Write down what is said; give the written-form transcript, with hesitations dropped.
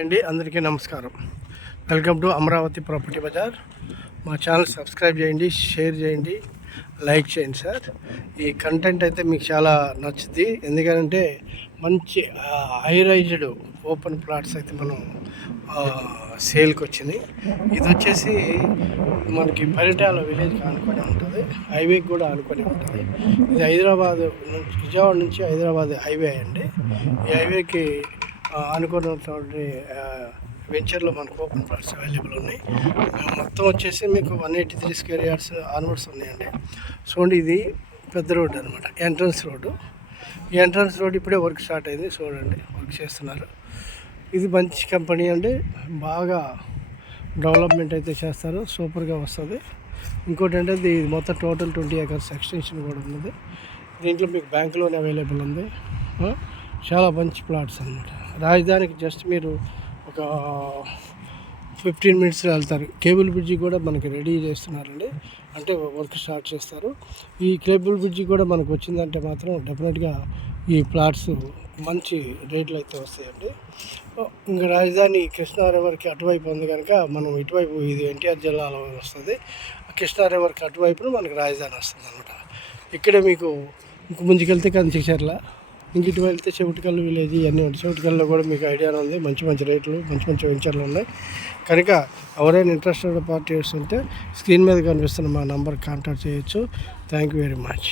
అండి అందరికీ నమస్కారం. Welcome to Amaravati property bazaar. మా ఛానల్ సబ్స్క్రైబ్ చేయండి, షేర్ చేయండి, లైక్ చేయండి సార్. ఈ కంటెంట్ అయితే మీకు చాలా నచ్చుద్ది. ఎందుకంటే మంచి హై రైజ్డ్ ఓపెన్ ప్లాట్స్ అయితే మనం సేల్కి వచ్చినాయి. ఇది వచ్చేసి మనకి పరిటాల విలేజ్కి ఆనుకొని ఉంటుంది, హైవేకి కూడా ఆనుకొని ఉంటుంది. ఇది హైదరాబాద్ నుంచి, విజయవాడ నుంచి హైదరాబాద్ హైవే అండి. ఈ హైవేకి అనుకున్నటువంటి వెంచర్లో మనకు ఓపెన్ ప్లాట్స్ అవైలబుల్ ఉన్నాయి. మొత్తం వచ్చేసి మీకు 183 స్క్వేర్ యార్డ్స్ ఆన్వర్డ్స్ ఉన్నాయండి. చూడండి, ఇది పెద్ద రోడ్డు అనమాట, ఎంట్రన్స్ రోడ్డు. ఈ ఎంట్రన్స్ రోడ్ ఇప్పుడే వర్క్ స్టార్ట్ అయింది. చూడండి, వర్క్ చేస్తున్నారు. ఇది మంచి కంపెనీ అండి, బాగా డెవలప్మెంట్ అయితే చేస్తారు, సూపర్గా వస్తుంది. ఇంకోటి అంటే ఇది మొత్తం టోటల్ 20 acres ఎక్స్టెన్షన్ కూడా ఉంది. దీంట్లో మీకు బ్యాంక్ లోన్ అవైలబుల్ ఉంది. చాలా మంచి ప్లాట్స్ అన్నమాట. రాజధానికి జస్ట్ మీరు ఒక 15 minutesలో వెళ్తారు. కేబుల్ బ్రిడ్జి కూడా మనకి రెడీ చేస్తున్నారండి, అంటే వర్క్ స్టార్ట్ చేస్తారు. ఈ కేబుల్ బ్రిడ్జి కూడా మనకు వచ్చిందంటే మాత్రం డెఫినెట్గా ఈ ప్లాట్స్ మంచి రేట్లు అయితే వస్తాయండి. ఇంకా రాజధాని కృష్ణా రివర్కి అటువైపు ఉంది కనుక మనం ఇటువైపు, ఇది ఎన్టీఆర్ జిల్లాలో వస్తుంది. కృష్ణా రివర్కి అటువైపున మనకి రాజధాని వస్తుంది అనమాట. ఇక్కడే మీకు ఇంక ముందుకెళ్తే కంచిచర్ల, ఇంక ఇటు వెళ్తే చెవిటికల్లు విలేజ్, ఇవన్నీ ఉంటాయి. చెవిటికల్లో కూడా మీకు ఐడియా ఉంది, మంచి మంచి రేట్లు, మంచి మంచి వెంచర్లు ఉన్నాయి. కనుక ఎవరైనా ఇంట్రెస్టెడ్ పార్టీస్ ఉంటే స్క్రీన్ మీద కనిపిస్తున్న మా నంబర్ కాంటాక్ట్ చేయొచ్చు. Thank you very much.